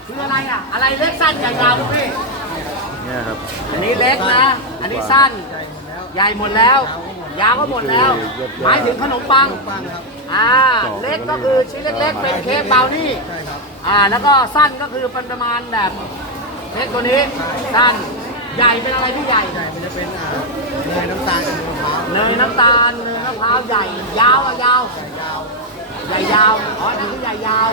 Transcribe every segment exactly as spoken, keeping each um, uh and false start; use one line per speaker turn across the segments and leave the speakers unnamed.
คืออะไรอ่ะอะไรเล็กสั้นใหญ่ยาวพี่
เนี่ยครับ
อันนี้เล็กนะอันนี้สั้นใหญ่หมดแล้วยาวก็หมดแล้วหมายถึงขนมปังอ่าเล็กก็คือชิ้นเล็กๆเป็นเค้กเบานี่อ่าแล้วก็สั้นก็คือประมาณแบบเค้กตัวนี้สั้นใหญ่เป็นอะไรที่ใหญ่
มันจะเป็นเนยน้ำตาลกับมะพร้าว
เนยน้ำตาลเนยมะพร้าวใหญ่ยาวอะยาวใหญ่ยาวอ๋ออันนี้ใหญ่ยาว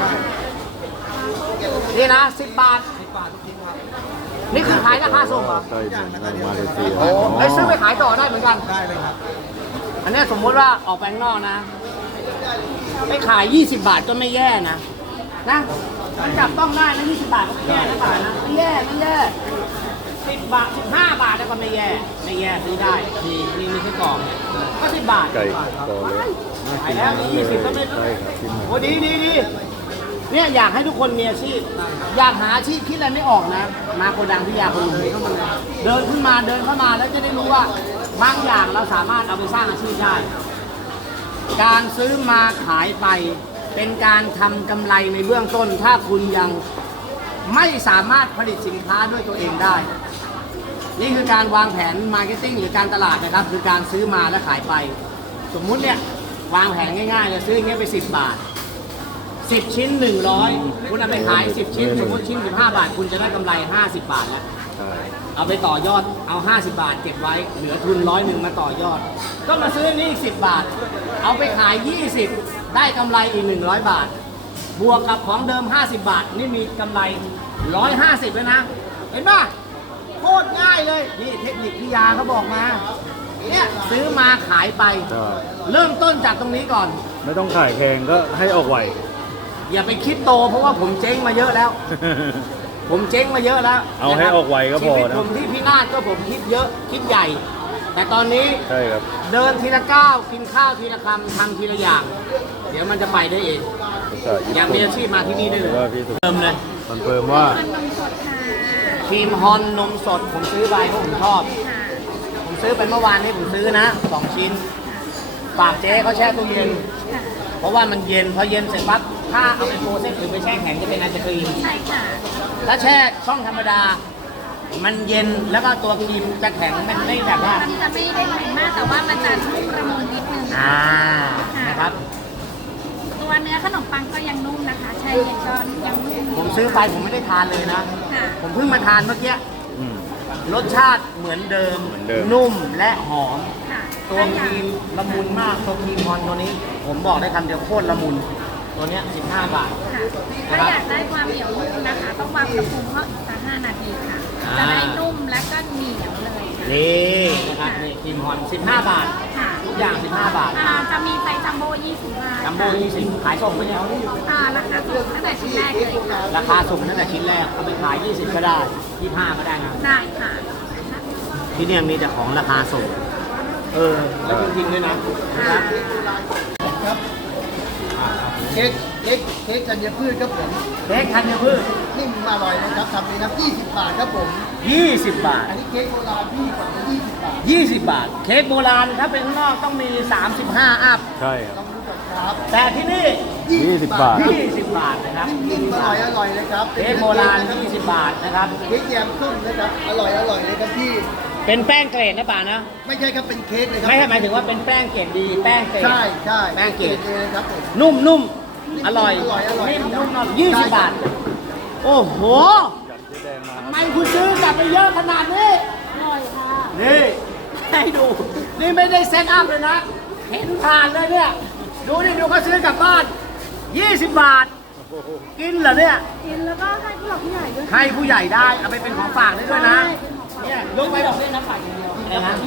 นี่นะสิบบาท
สิบบาททุกชิ้นครับ
นี่คือขายราคาส่งเหรอ
ใช่เหมือนกันมาเลเซีย
โอ้ไอ้ซื้อไปขายต่อได้เหมือนกัน
ได้เลยครับ
อันนี้สมมติว่าออกแบงค์นอกนะไปขายยี่สิบบาทก็ไม่แย่นะนะมันจับต้องได้นะยี่สิบบาทก็ไม่แย่นะบาทนะไม่แย่ไม่แย่สิบบาทสิบห้าบาทก็ไม่แย่ไม่แย่ซื้อได้มีมีมีไส้กรอกก็สิบบาท
ไก่ต่อเลย
ขายแล้วยี่สิบก็ไม่
ใช่ครับกิน
โอ้ดีดีดีเนี่ยอยากให้ทุกคนมีอาชีพอยากหาอาชีพคิดอะไรไม่ออกนะมาโกดังพิยาคนลุงเดินขึ้นมาเดินเข้ามาแล้วจะได้รู้ว่าบางอย่างเราสามารถเอาไปสร้างอาชีพได้การซื้อมาขายไปเป็นการทำกำไรในเบื้องต้นถ้าคุณยังไม่สามารถผลิตสินค้าด้วยตัวเองได้นี่คือการวางแผนมาร์เก็ตติ้งหรือการตลาดนะครับคือการซื้อมาและขายไปสมมุติเนี่ยวางแผนง่ายๆจะซื้ออย่างเงี้ยไปสิบบาทสิบชิ้นหนึ่งร้อยคุณเอาไปขายสิบชิ้นสมมติชิ้นสิบห้าบาทคุณจะได้กำไรห้าสิบบาทแล้วเอาไปต่อยอดเอาห้าสิบบาทเก็บไว้เหลือทุนร้อยหนึ่งมาต่อยอดก็มาซื้อนี่อีกสิบบาทเอาไปขายยี่สิบได้กำไรอีกหนึ่งร้อยบาทบวกกับของเดิมห้าสิบบาทนี่มีกำไรหนึ่งร้อยห้าสิบแล้วนะเห็นป่ะโคตรง่ายเลยนี่เทคนิคพิยาเขาบอกมาเนี่ยซื้อมาขายไปเริ่มต้นจากตรงนี้ก่อน
ไม่ต้องขายแพงก็ให้ออกไหว
อย่าไปคิดโตเพราะว่าผมเจ๊งมาเยอะแล้ว ผมเจ๊งมาเยอะแล้ว
เอาให้ออกไหวก็พอนะชีวิต
ผมที่พินาศก็ผมคิดเยอะคิดใหญ่แต่ตอนนี้
ใช่ครับ
เดินทีละก้าวกินข้าวทีละคำทำทีละอย่างเดี๋ยวมันจะไปได้เองอยากมีอาชีพมาที่นี่ได้เลยเติมเลย
มันเพิ่มว่า
ครีมฮอนนมสดผมซื้อไปเพราะผมชอบผมซื้อไปเมื่อวานนี้ผมซื้อนะสองชิ้นฝากเจ๊เขาแช่ตู้เย็นเพราะว่ามันเย็นพอเย็นเสร็จปั๊บถ้าเอาไปโปรเซสหรือไปแช่แข็งจะเป็นไอศครีมใช่ค่ะถ้าแช่ช่องธรรมดามันเย็นแล้วก็ตัวครีมจะแข็งมันไม่แบบว่า
มันจะไม่ได้แข็งมากแต่ว่ามันจะนุ่มละมุนนิดนึง
อ่านะครับ
ตัวเนื้อขนมปังก็ยังนุ่มนะคะแช่เย็นก็ยังนุ่ม
ผมซื้อไปผมไม่ได้ทานเลยนะผมเพิ่งมาทานเมื่อกี้รสชาติเหมือนเดิมนุ่มและหอมตัวครีมละมุนมากตัวครีมฮอนตัวนี้ผมบอกได้คำเดียวโคตรละมุนตัวเนี้ยสิบห้าบาท
ถ้าอยากได้ความเหนียวนุ่มนะคะต้องวางอุณหภูมิเขาอีกสักห้านาทีค่ะจะได้นุ่มและก็เหนียวเลย
นี่นะครับนี่ครีมฮอนสิบห้าบาททุกอย่างสิบห้าบาท
จะมีไซส์จัมโบ้ยี่สิบบาท
จัมโบ้ยี่สิบขายส่งไหมเนี่ย
ราคาส่งตั้งแต่ชิ้นแรกเลย
ราคาส่งตั้งแต่ชิ้นแรกเอาไปขายยี่สิบก็ได้ยี่สิบห้าก็ได้นะ
ได้ค่ะ
ที่เนี่ยมีแต่ของราคาส่งเออแล้วจริงๆด้วยนะ
นะครับเค้กเค้กเค้กธัญพืชครับผม
เค้กธัญพืช
นิ่มอร่อยนะครับทำเองครับยี่สิบบาทครับผม
ยี่สิบบาท
อันนี้เค้กโบราณพี่กว่ายี่สิบบาท
ยี่สิบบาทเค้กโบราณถ้าเป็นข้างนอกต้องมีสามสิบห้าอัพ
ใช่ครับ
แต่ที่นี่
ยี่สิบบาท
ยี่สิบบาทนะครับ
นิ่มอร่อยอร่อยเลยครับ
เค้กโบราณยี่สิบบาทนะครับ
เค้กแยมส้มนะครับอร่อยอร่อยเลยครับพี่
เป็นแป้งเกรดนะป่านะ
ไม่ใช่ครับเป็นเค้กเลยครับ
ไม่ใช่หมายถึงว่าเป็นแป้งเกรดดีแป้งเกรด
ใช่ใช่
แป้งเกรด
เลยครับผม
นุ่มนุ่มอร่อย
อร่อยอร่อย
นิ่มนุ่มนอนยี่สิบบาทโอ้โหทำไมคุณซื้อกลับไปเยอะขนาดนี้
อร่อยค่ะ
นี่ให้ดูนี่ไม่ได้เซตอัพเลยนะเห็นทานเลยเนี่ยดูนี่ดูเขาซื้อกลับบ้านยี่สิบบาทกินเหรอเนี่ย
กินแล้วก็ให้ผู้หลักผู้ใหญ่ด้วย
ให้ผู้ใหญ่ได้เอาไปเป็นของฝากได้ด้วยนะเนี่ยยกไป
ดอกเบี้ยน้ำฝากอย่างเดียว
อะไรนะ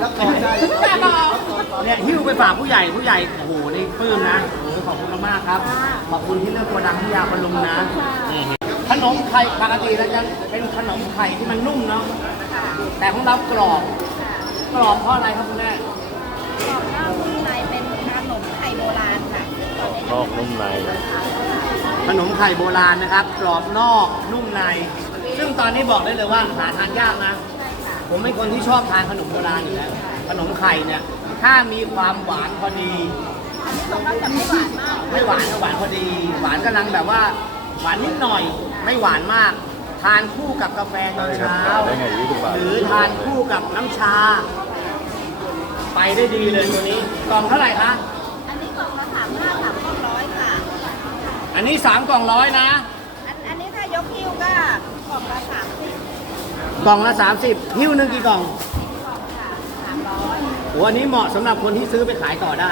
เนี่ยหิ้วไปฝากผู้ใหญ่ผู้ใหญ่โอ้โหนี่ปลื้มนะโอ้ขอบคุณมากครับขอบคุณที่เลือกตัวดังพิยาคนลุงนะขนมไข่ปกติแล้วจะเป็นขนมไข่ที่มันนุ่มเนาะแต่ของเรากรอบกรอบเพราะอะไรครับคุณแม่
กรอบนอกนุ่มในเป็นขนมไข่โบราณค่ะ
นอกนุ่มใน
ขนมไข่โบราณนะครับกรอบนอกนุ่มในซึ่งตอนนี้บอกได้เลยว่าหาทานยากนะผมเป็นคนที่ชอบทานขนมโบราณอยู่แล้วขนมไข่เนี่ยถ้ามีความหวานพอดี
อันนี้ตรงนั้นจะไม่หวานมาก
ไม่หวานก็หวานพอดีหวานกำลังแบบว่าหวานนิดหน่อยไม่หวานมาก ทานคู่กับกาแฟตอนเช้า
ได้ไงยี่สิบบาท
หรือทานคู่กับน้ำชา ไปได้ดีเลยตัวนี้ กล่องเท่าไหร่คะ
อันนี้กล่องละสามห้าสามกล่องร้อยค่ะ
อันนี้สามกล่องร้อยนะ
อันอันนี้ถ้ายกคิวก็กล่องละสามสิบ
กล่องละสามสิบหิ้วหนึ่งกี่กล่อง
กล่องค่ะสามร้อย
โอ้อันนี้เหมาะสำหรับคนที่ซื้อไปขายต่อได้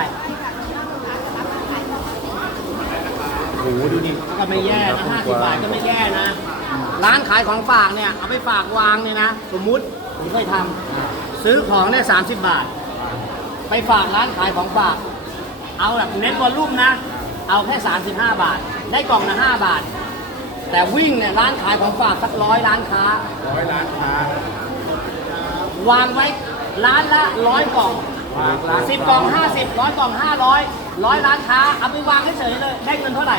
โอ้โหดูดิก็ไม่แย่นะห้าสิบบาทก็ไม่แย่นะ ร้านขายของฝากเนี่ยเอาไปฝากวางเนี่ยนะ สมมุติผมเคยทำซื้อของเนี่ยสามสิบบาท ไปฝากร้านขายของฝาก เอาแบบเน้นวอลลุ่มนะ เอาแค่สามสิบห้าบาท ได้กล่องละห้าบาท แต่วิ่งเนี่ยร้านขายของฝากสักร้อยร้านค้า
ร้อยล้านค้าว
างไว้ร้านละร้อยกล่องสิบกล่องห้าสิบร้อยกล่องห้าร้อยร้อยร้านค้าเอาไปวางเฉยๆเลยได้เงินเท่าไหร่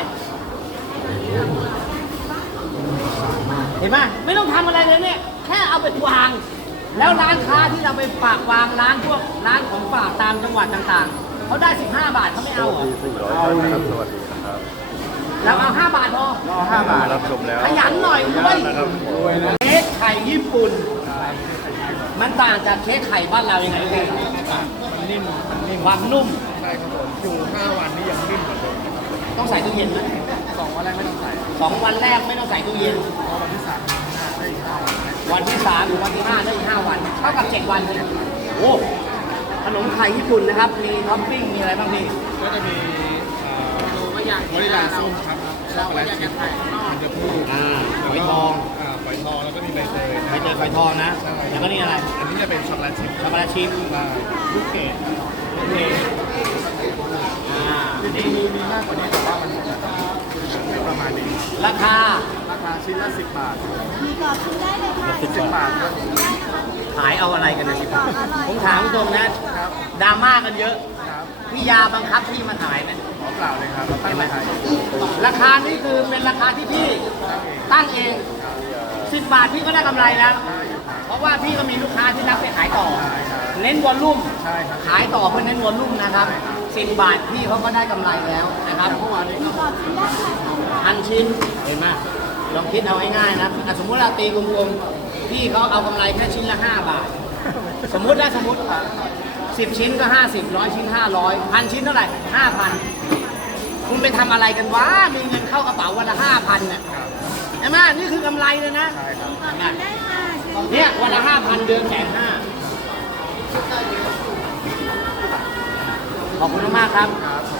เห็นไหมไม่ต้องทำอะไรเลยเนี่ยแค่เอาไปวาง แล้วร้านค้าที่เราไปฝากวางร้านพวกร้านของฝากตามจังหวัดต่างๆเขาได้สิบห้าบาทเขาไม่เอาเหรอ
สี่ร้อยท่านนะครับสวัสดีนะครับ
เราเอาห้าบาทพอ
ห้าบาท
รับชมแล้ว
ขยันหน่อยด้วย
นะครับ
เค้กไข่ญี่ปุ่น มันต่างจากเค้กไข่บ้านเรายังไงพี่
มันนิ่มมันนิ่ม
ความนุ่ม
ใช่ครับผมอยู่ห้าวันนี้ยังนิ่มเหมือนเดิม
ต้องใส่ตู้เย็นไหม
สองวันแรกไม่ต้องใส่
สองวันแรกไม่ต้องใส่ตู้เย็น
เพราะวันที่สามได้อีกห้าวัน
วันที่สามหรือวันที่ห้าได้อีกห้าวัน เท่ากับเจ็ดวันเลยโอ้ขนมไข่ญี่ปุ่นนะครับ มีท็อปปิ้ง มีอะไรบ้างพี่
ก็จะมีวานิลาส้มครับช็อกโกแลตชิพมันจะพูด
อ่าฝอยทอง
อ่าฝอยทองแล้วก็มีใบเตย
ใบเตยฝอยทองนะ แล้วก็นี่อะไร
อันนี้จะเป็นช็อกโกแลตชิพ
ช็อกโกแลตชิพ
มา
ลูกเกดโอเคอ่า
จริงๆมีมีมากกว่านี้แต่ว่ามันไม่ประมาณนี้
ราคา
ราคาชิ้นละสิบบาท
มีกรอบชิมได้เลยค่ะ
สิบบาทครับ
ขายเอาอะไรกันนะสิ
กรอบอร่อย
ผมถามตรงนะ
ครับ
ดราม่ากันเยอะ
ครับ
พี่ยาบังคับพี่มาขายไหม
ขอเปล่าเลยครับเราตั้งราคาอยู่
ราคานี่คือเป็นราคาที่พี่ตั้งเองสิบบาทพี่ก็ได้กำไรแล้ว เพราะว่าพี่ก็มีลูกค้าที่รับไปขายต่อ เน้นวอลลุ่ม
ใช่ครับ
ขายต่อเพื่อเน้นวอลลุ่มนะครับสิบบาทพี่เขาก็ได้กำไรแล้วนะครับเมื่อวานนี้
มีกรอบชิมได้ค่ะ
พันชิ้นเห็นไหมลองคิดเอาง่ายๆนะอ่ะสมมุติเราตีกลมๆพี่เขาเอากำไรแค่ชิ้นละห้าบาท สมมุตินะสมมุติสิบชิ้นก็ห้าสิบร้อยชิ้นห้าร้อยพันชิ้นเท่าไหร่ห้าพันคุณไปทำอะไรกันวะมีเงินเข้ากระเป๋าวันละห้าพันเนี่ยใช่ไหมนี่คือกำไรเลยนะ
ใช่ครับ
เห็นไหม
ได้ค่ะชิม
เนี่ยวันละห้าพันเดือนแสนห้าขอบคุณมากครับ
ครับ